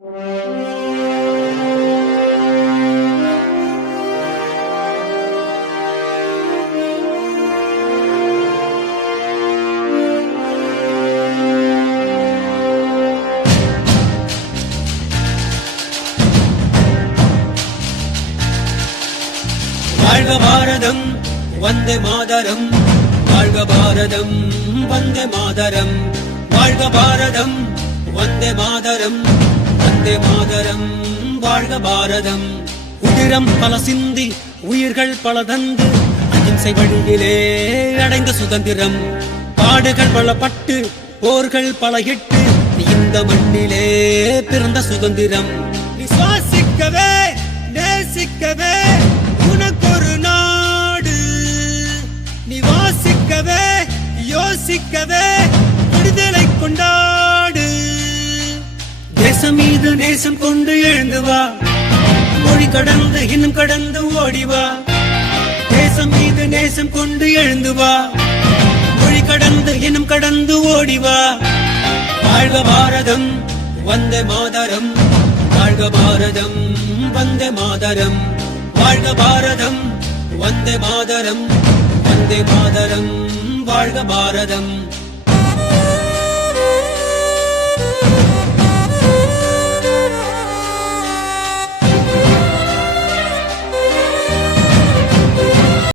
வாழ்க பாரதம் வந்தே மாதரம், வாழ்க பாரதம் வந்தே மாதரம், வாழ்க பாரதம் வந்தே மாதரம், வந்தே மாதரம் வாழ்க பாரதம். உதிரம் பல சிந்தி உயிர்கள் பல தந்து அகிம்சை வழியிலே அடைந்த சுதந்திரம், பாடுகள் பல பட்டு போர்கள் பல இட்டு இந்த மண்ணிலே பிறந்த சுதந்திரம். நீ சுவாசிக்கவே நேசிக்கவே உனக்கொரு நாடு, நீ வாசிக்கவே யோசிக்கவே விடுதலை கொண்டாடு. தேசம் மீது நேசம் கொண்டு எழுந்து வா, மொழி கடந்து இன்னும் கடந்து ஓடிவா. தேசம் மீது நேசம் கொண்டு எழுந்து வா, மொழி கடந்து இன்னும் கடந்து ஓடிவா. வாழ்க பாரதம் வந்தே மாதரம், வாழ்க பாரதம் வந்தே மாதரம், வாழ்க பாரதம் வந்தே மாதரம், வந்தே மாதரம் வாழ்க பாரதம்.